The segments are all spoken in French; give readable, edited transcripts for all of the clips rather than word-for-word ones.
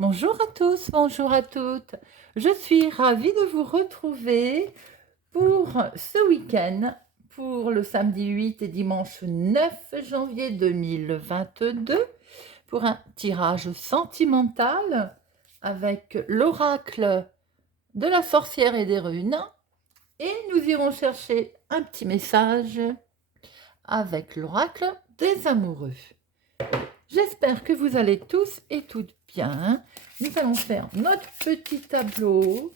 Bonjour à tous, bonjour à toutes. Je suis ravie de vous retrouver pour ce week-end, pour le samedi 8 et dimanche 9 janvier 2022, pour un tirage sentimental avec l'oracle de la sorcière et des runes. Et nous irons chercher un petit message avec l'oracle des amoureux. J'espère que vous allez tous et toutes bien. Nous allons faire notre petit tableau,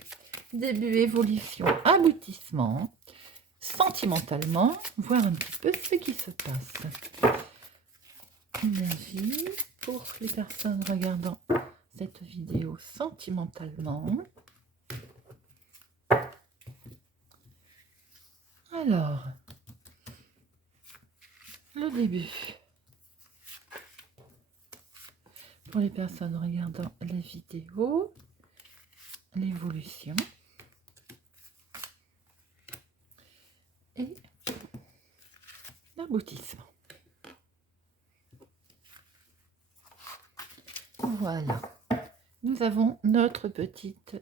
début, évolution, aboutissement, sentimentalement, voir un petit peu ce qui se passe. Énergie pour les personnes regardant cette vidéo sentimentalement. Alors, le début. Pour les personnes regardant les vidéos, l'évolution et l'aboutissement. Voilà, nous avons notre petite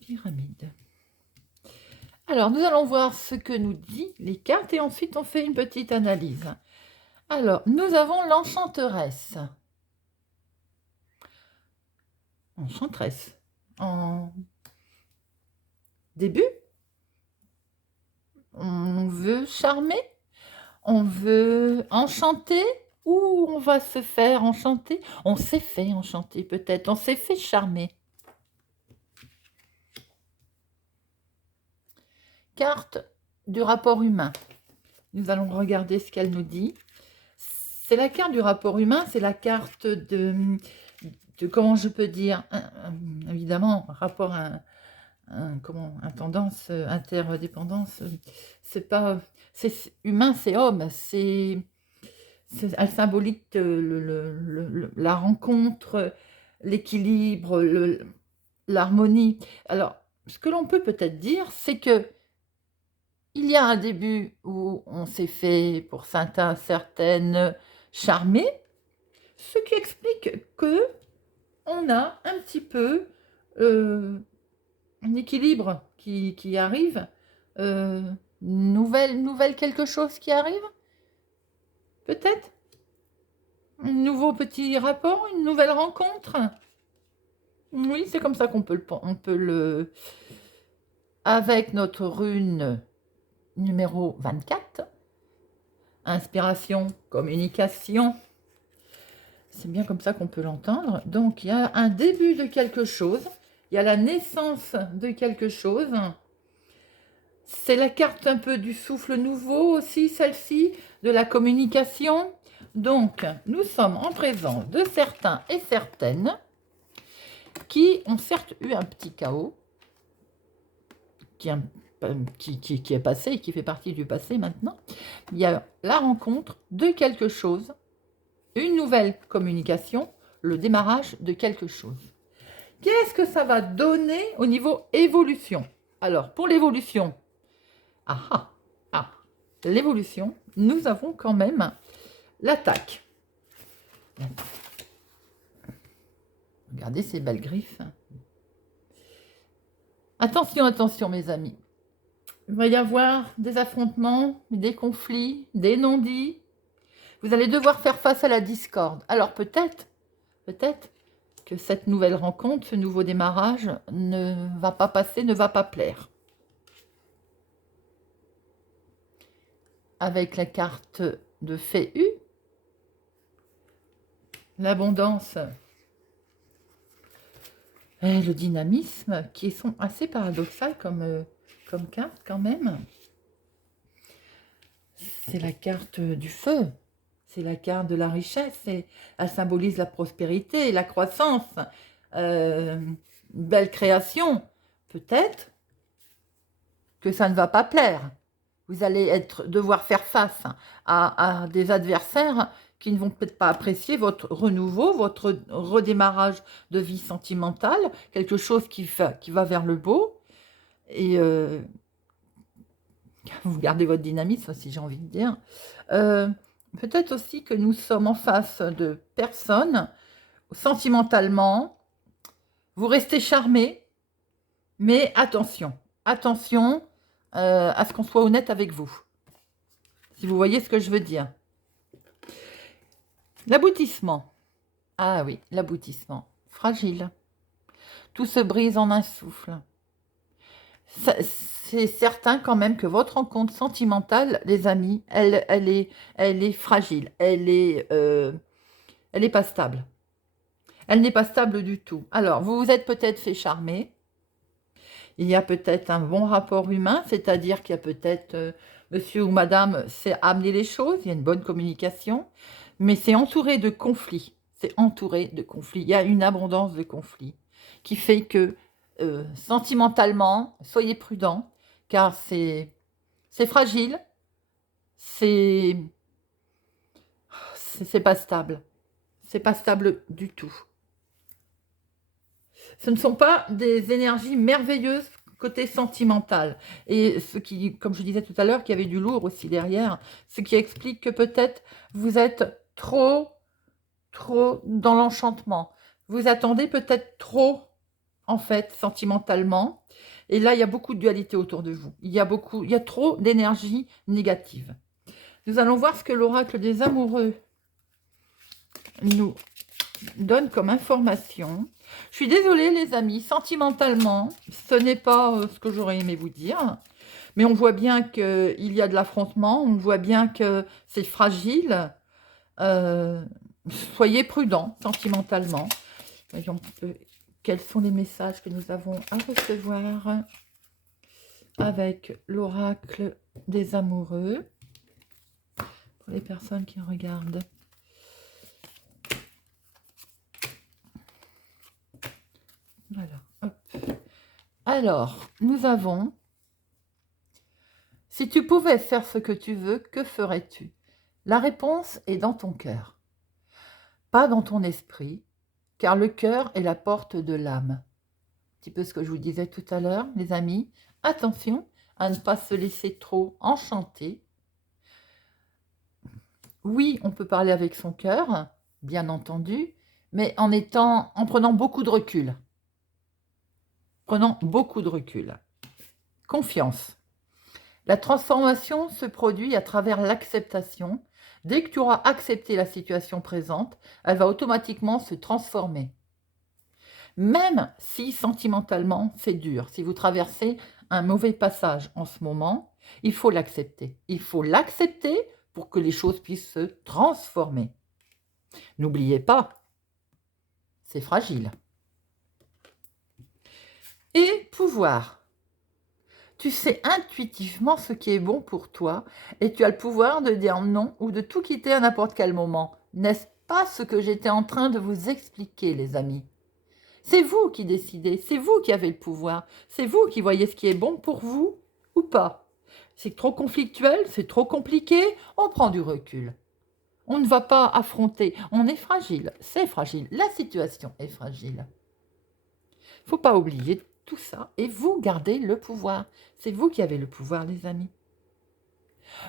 pyramide. Alors, nous allons voir ce que nous disent les cartes et ensuite on fait une petite analyse. Alors, nous avons l'enchanteresse. Enchanteresse. En début, on veut charmer, on veut enchanter ou on va se faire enchanter. On s'est fait enchanter peut-être, on s'est fait charmer. Carte du rapport humain. Nous allons regarder ce qu'elle nous dit. C'est la carte du rapport humain, c'est la carte de comment je peux dire, évidemment, rapport à tendance, interdépendance, c'est pas, c'est humain, c'est homme, elle symbolique la rencontre, l'équilibre, l'harmonie. Alors, ce que l'on peut peut-être dire, c'est que il y a un début où on s'est fait, pour certaines, charmer, ce qui explique que on a un petit peu un équilibre qui arrive, nouvelle quelque chose qui arrive, peut-être un nouveau petit rapport, une nouvelle rencontre. Oui, c'est comme ça qu'on peut le avec notre rune numéro 24, inspiration, communication. C'est bien comme ça qu'on peut l'entendre. Donc, il y a un début de quelque chose. Il y a la naissance de quelque chose. C'est la carte un peu du souffle nouveau aussi, celle-ci, de la communication. Donc, nous sommes en présence de certains et certaines qui ont certes eu un petit chaos, qui est passé et qui fait partie du passé maintenant. Il y a la rencontre de quelque chose, une nouvelle communication, le démarrage de quelque chose. Qu'est-ce que ça va donner au niveau évolution? Alors, pour l'évolution, l'évolution, nous avons quand même l'attaque. Regardez ces belles griffes. Attention, attention mes amis. Il va y avoir des affrontements, des conflits, des non-dits. Vous allez devoir faire face à la discorde. Alors peut-être que cette nouvelle rencontre, ce nouveau démarrage ne va pas passer, ne va pas plaire. Avec la carte de Fée U, l'abondance et le dynamisme, qui sont assez paradoxales comme carte quand même. C'est la carte du feu, c'est la carte de la richesse, elle symbolise la prospérité, la croissance, une belle création. Peut-être que ça ne va pas plaire. Vous allez devoir faire face à des adversaires qui ne vont peut-être pas apprécier votre renouveau, votre redémarrage de vie sentimentale, quelque chose qui va vers le beau. Et vous gardez votre dynamisme, si j'ai envie de dire. Peut-être aussi que nous sommes en face de personnes, sentimentalement, Vous restez charmé, mais attention, attention à ce qu'on soit honnête avec vous. Si vous voyez ce que je veux dire. L'aboutissement. Ah oui, l'aboutissement. Fragile. Tout se brise en un souffle. C'est certain quand même que votre rencontre sentimentale, les amis, elle est fragile. Elle est pas stable. Elle n'est pas stable du tout. Alors, vous vous êtes peut-être fait charmer. Il y a peut-être un bon rapport humain, c'est-à-dire qu'il y a peut-être monsieur ou madame sait amener les choses, il y a une bonne communication, mais c'est entouré de conflits. C'est entouré de conflits. Il y a une abondance de conflits qui fait que sentimentalement, soyez prudents, car c'est fragile, c'est pas stable. C'est pas stable du tout. Ce ne sont pas des énergies merveilleuses côté sentimental. Et ce qui, comme je disais tout à l'heure, qu'il y avait du lourd aussi derrière, ce qui explique que peut-être vous êtes trop dans l'enchantement. Vous attendez peut-être trop, en fait, sentimentalement. Et là, il y a beaucoup de dualité autour de vous. Il y a trop d'énergie négative. Nous allons voir ce que l'oracle des amoureux nous donne comme information. Je suis désolée les amis, sentimentalement, ce n'est pas ce que j'aurais aimé vous dire, mais on voit bien qu'il y a de l'affrontement, on voit bien que c'est fragile. Soyez prudents sentimentalement. Voyons un peu quels sont les messages que nous avons à recevoir avec l'oracle des amoureux pour les personnes qui regardent. Voilà, hop. Alors, nous avons « Si tu pouvais faire ce que tu veux, que ferais-tu » La réponse est dans ton cœur, pas dans ton esprit, car le cœur est la porte de l'âme. Un petit peu ce que je vous disais tout à l'heure, les amis. Attention à ne pas se laisser trop enchanter. Oui, on peut parler avec son cœur, bien entendu, mais en prenant beaucoup de recul. Prenons beaucoup de recul. Confiance. La transformation se produit à travers l'acceptation. Dès que tu auras accepté la situation présente, elle va automatiquement se transformer. Même si sentimentalement c'est dur, si vous traversez un mauvais passage en ce moment, il faut l'accepter. Il faut l'accepter pour que les choses puissent se transformer. N'oubliez pas, c'est fragile. Et pouvoir. Tu sais intuitivement ce qui est bon pour toi et tu as le pouvoir de dire non ou de tout quitter à n'importe quel moment. N'est-ce pas ce que j'étais en train de vous expliquer, les amis? C'est vous qui décidez, c'est vous qui avez le pouvoir, c'est vous qui voyez ce qui est bon pour vous ou pas. C'est trop conflictuel, c'est trop compliqué, on prend du recul. On ne va pas affronter, on est fragile, c'est fragile, la situation est fragile. Il ne faut pas oublier tout ça et vous gardez le pouvoir. C'est vous qui avez le pouvoir, les amis.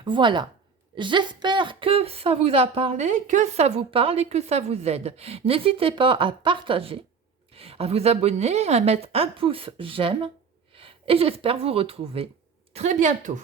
Voilà. J'espère que ça vous a parlé, que ça vous parle et que ça vous aide. N'hésitez pas à partager, à vous abonner, à mettre un pouce j'aime et j'espère vous retrouver très bientôt.